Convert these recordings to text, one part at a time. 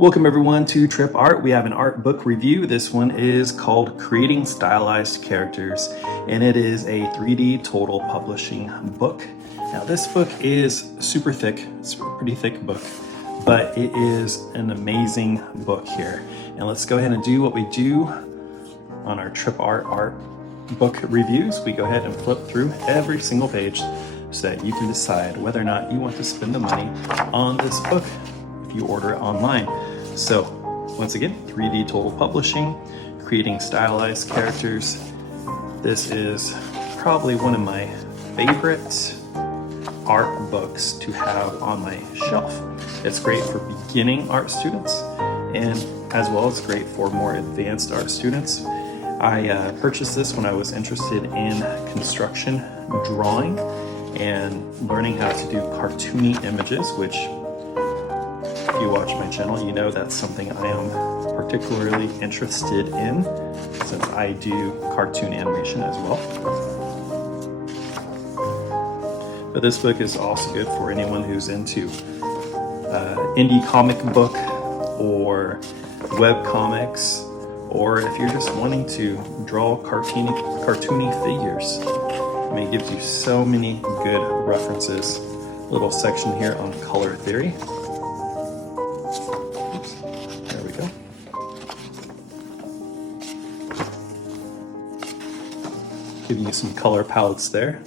Welcome everyone to Trip Art. We have an art book review. This one is called Creating Stylized Characters, and it is a 3D Total Publishing book. Now this book is super thick. It's a pretty thick book, but it is an amazing book here. And let's go ahead and do what we do on our Trip Art book reviews. We go ahead and flip through every single page so that you can decide whether or not you want to spend the money on this book if you order it online. So once again, 3D Total Publishing, Creating Stylized Characters. This is probably one of my favorite art books to have on my shelf. It's great for beginning art students, and as well as great for more advanced art students. I purchased this when I was interested in construction drawing and learning how to do cartoony images, which if you watch my channel, you know that's something I am particularly interested in since I do cartoon animation as well. But this book is also good for anyone who's into indie comic book or web comics, or if you're just wanting to draw cartoony figures. I mean, it gives you so many good references. Little section here on color theory. Oops, there we go. Giving you some color palettes there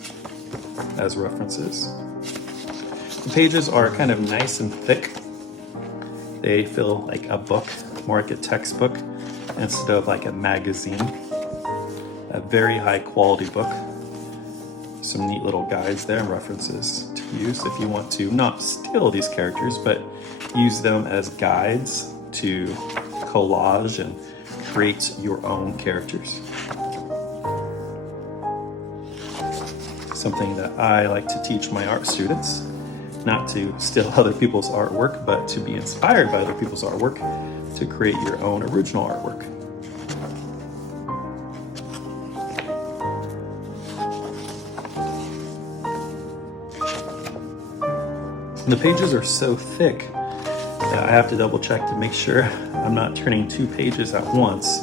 as references. The pages are kind of nice and thick. They feel like a book, more like a textbook instead of like a magazine. A very high quality book. Some neat little guides there and references to use if you want to not steal these characters, but use them as guides to collage and create your own characters. Something that I like to teach my art students, not to steal other people's artwork, but to be inspired by other people's artwork to create your own original artwork. The pages are so thick that I have to double check to make sure I'm not turning 2 pages at once,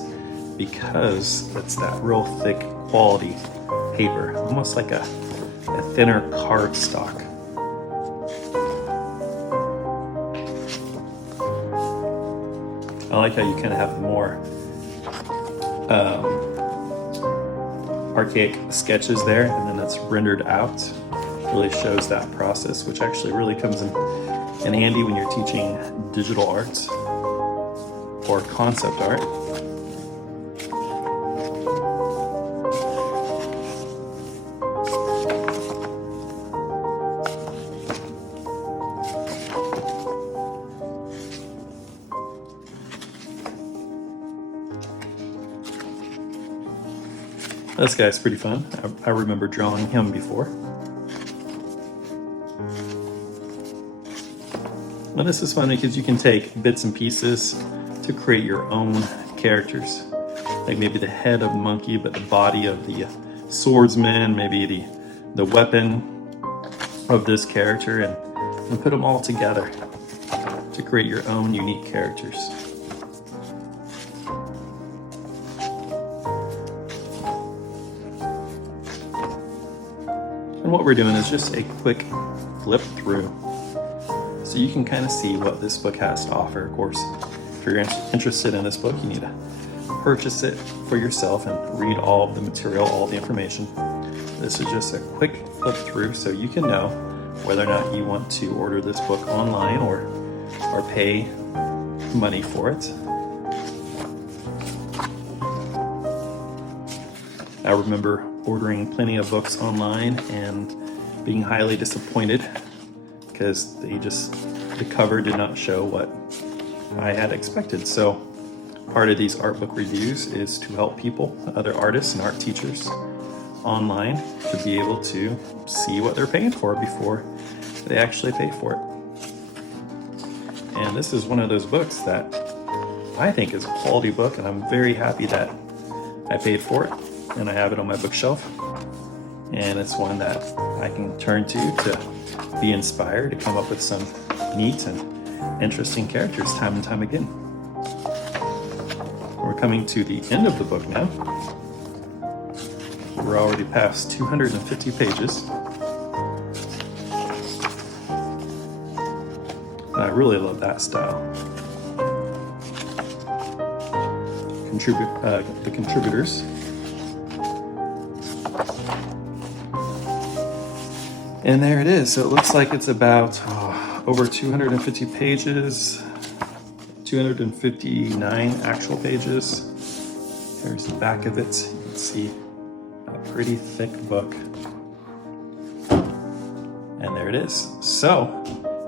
because it's that real thick quality paper, almost like a thinner cardstock. I like how you kind of have the more archaic sketches there, and then it's rendered out. Really shows that process, which actually really comes in handy when you're teaching digital art or concept art. This guy's pretty fun. I remember drawing him before. Well, this is fun because you can take bits and pieces to create your own characters. Like maybe the head of the monkey, but the body of the swordsman, maybe the weapon of this character, and put them all together to create your own unique characters. And what we're doing is just a quick flip through, so you can kind of see what this book has to offer. Of course, if you're interested in this book, you need to purchase it for yourself and read all of the material, all the information. This is just a quick flip through so you can know whether or not you want to order this book online or pay money for it. I remember ordering plenty of books online and being highly disappointed because the cover did not show what I had expected. So part of these art book reviews is to help people, other artists and art teachers online, to be able to see what they're paying for before they actually pay for it. And this is one of those books that I think is a quality book, and I'm very happy that I paid for it and I have it on my bookshelf. And it's one that I can turn to be inspired to come up with some neat and interesting characters time and time again. We're coming to the end of the book now. We're already past 250 pages. And I really love that style. The contributors. And there it is. So it looks like it's about over 250 pages, 259 actual pages. There's the back of it. You can see a pretty thick book. And there it is. So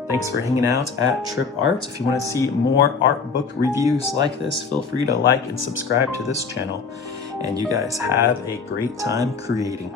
thanks for hanging out at Trip Art. If you want to see more art book reviews like this, feel free to like and subscribe to this channel. And you guys have a great time creating.